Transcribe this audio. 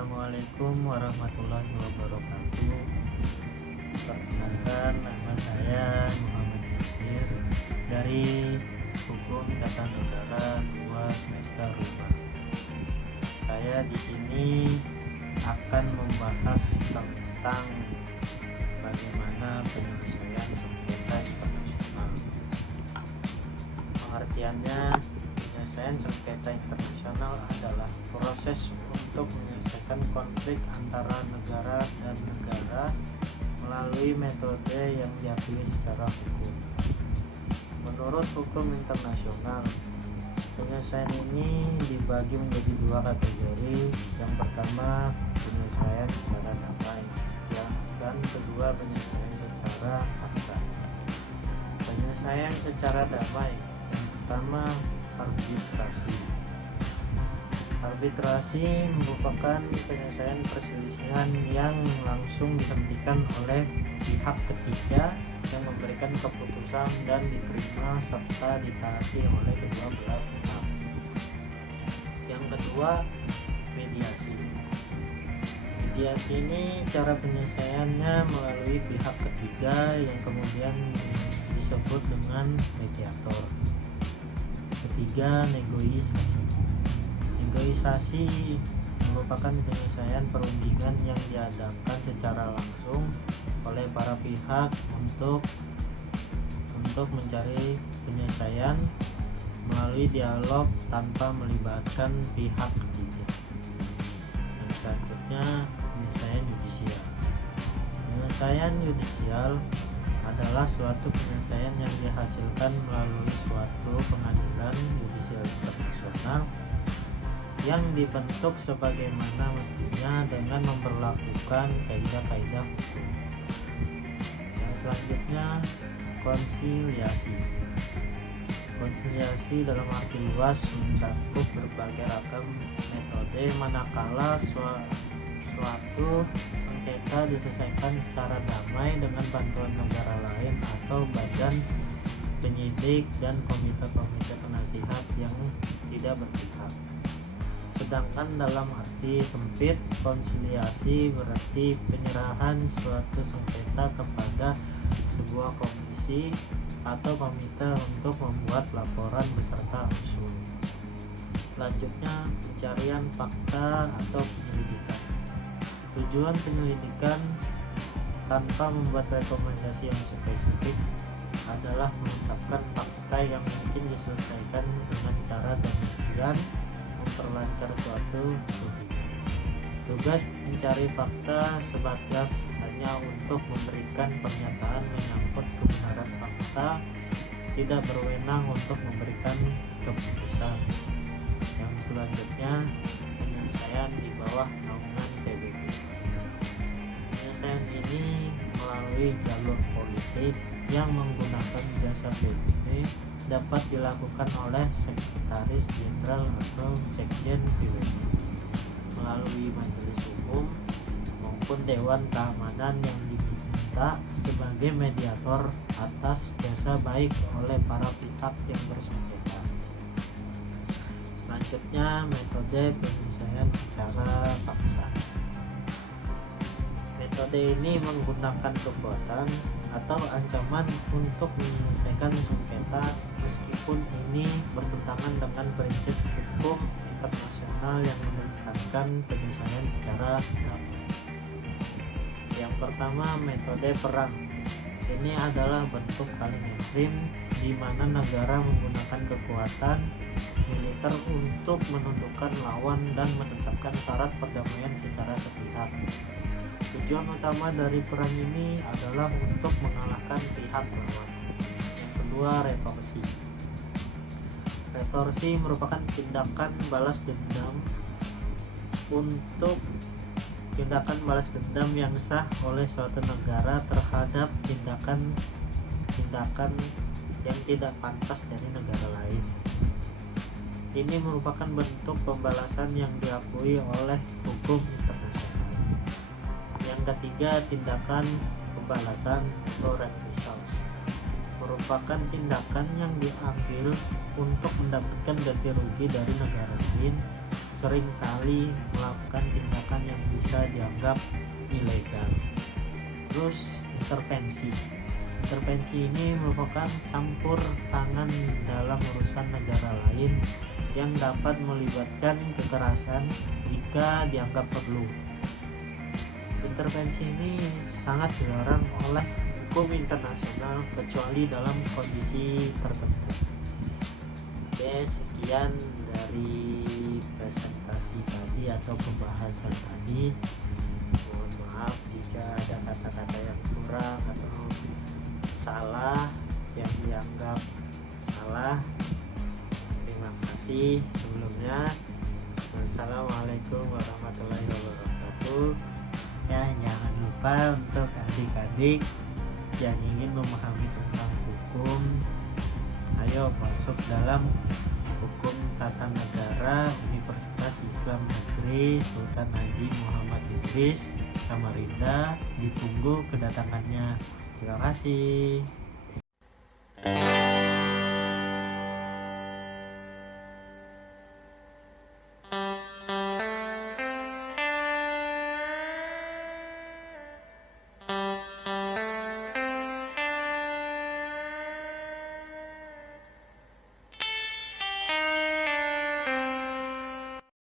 Assalamualaikum warahmatullahi wabarakatuh. Perkenalkan, nama saya Muhammad Yasir dari Hukum Tata Negara 2 semester 5. Saya di sini akan membahas tentang bagaimana penyelesaian sengketa internasional. Pengertiannya, penyelesaian sengketa internasional adalah proses untuk menyelesaikan konflik antara negara dan negara melalui metode yang diakui secara hukum. Menurut hukum internasional, penyelesaian ini dibagi menjadi dua kategori. Yang pertama, penyelesaian secara damai, dan kedua, penyelesaian secara paksa. Penyelesaian secara damai, yang pertama, arbitrasi. Arbitrasi merupakan penyelesaian perselisihan yang langsung dihentikan oleh pihak ketiga yang memberikan keputusan dan diterima serta ditaati oleh kedua belah pihak. Yang kedua, mediasi. Mediasi ini cara penyelesaiannya melalui pihak ketiga yang kemudian disebut dengan mediator. Ketiga, negosiasi. Negosiasi merupakan penyelesaian perundingan yang diadakan secara langsung oleh para pihak untuk mencari penyelesaian melalui dialog tanpa melibatkan pihak ketiga. Dan selanjutnya, penyelesaian yudisial. Penyelesaian yudisial adalah suatu penyelesaian yang dihasilkan melalui suatu pengadilan yudisial internasional yang dibentuk sebagaimana mestinya dengan memperlakukan kaidah-kaidah hukum. Yang selanjutnya, konsiliasi. Konsiliasi dalam arti luas mencakup berbagai ragam metode manakala suatu sengketa diselesaikan secara damai dengan bantuan negara lain atau badan penyidik dan komite-komite penasihat yang tidak berpihak. Sedangkan dalam arti sempit, konsiliasi berarti penyerahan suatu sengketa kepada sebuah komisi atau komite untuk membuat laporan beserta usul. Selanjutnya, pencarian fakta atau penyelidikan. Tujuan penyelidikan tanpa membuat rekomendasi yang spesifik adalah menetapkan fakta yang mungkin diselesaikan dengan cara demikian memperlancar suatu hubungan. Tugas mencari fakta sebatas hanya untuk memberikan pernyataan menyangkut kebenaran fakta, tidak berwenang untuk memberikan keputusan. Yang selanjutnya, penyelesaian di bawah naungan PBB. Penyelesaian ini melalui jalur politik yang menggunakan jasa PBB dapat dilakukan oleh Sekretaris Jenderal atau Sekjen PBB melalui majelis umum maupun Dewan Keamanan yang diminta sebagai mediator atas jasa baik oleh para pihak yang bersengketa. Selanjutnya, metode penyelesaian secara paksa. Metode ini menggunakan kekuatan atau ancaman untuk menyelesaikan sengketa meskipun ini bertentangan dengan prinsip hukum internasional yang menekankan penyelesaian secara damai. Yang pertama, metode perang. Ini adalah bentuk paling ekstrim di mana negara menggunakan kekuatan militer untuk menundukkan lawan dan menetapkan syarat perdamaian secara sepihak. Tujuan utama dari perang ini adalah untuk mengalahkan pihak lawan. Yang kedua, retorsi. Retorsi merupakan tindakan balas dendam yang sah oleh suatu negara terhadap tindakan yang tidak pantas dari negara lain. Ini merupakan bentuk pembalasan yang diakui oleh hukum internasional. Yang ketiga, tindakan pembalasan atau reprisals merupakan tindakan yang diambil untuk mendapatkan ganti rugi dari negara lain seringkali melakukan tindakan yang bisa dianggap ilegal. Terus intervensi ini merupakan campur tangan dalam urusan negara lain yang dapat melibatkan kekerasan jika dianggap perlu. Intervensi ini sangat dilarang oleh hukum internasional kecuali dalam kondisi tertentu. Oke, sekian dari presentasi tadi atau pembahasan tadi. Mohon maaf jika ada kata-kata yang kurang atau salah yang dianggap salah. Terima kasih sebelumnya. Wassalamualaikum warahmatullahi wabarakatuh. Ya, jangan lupa untuk adik-adik yang ingin memahami tentang hukum, ayo masuk dalam Hukum Tata Negara Universitas Islam Negeri Sultan Haji Muhammad Idris Samarinda. Ditunggu kedatangannya. Terima kasih.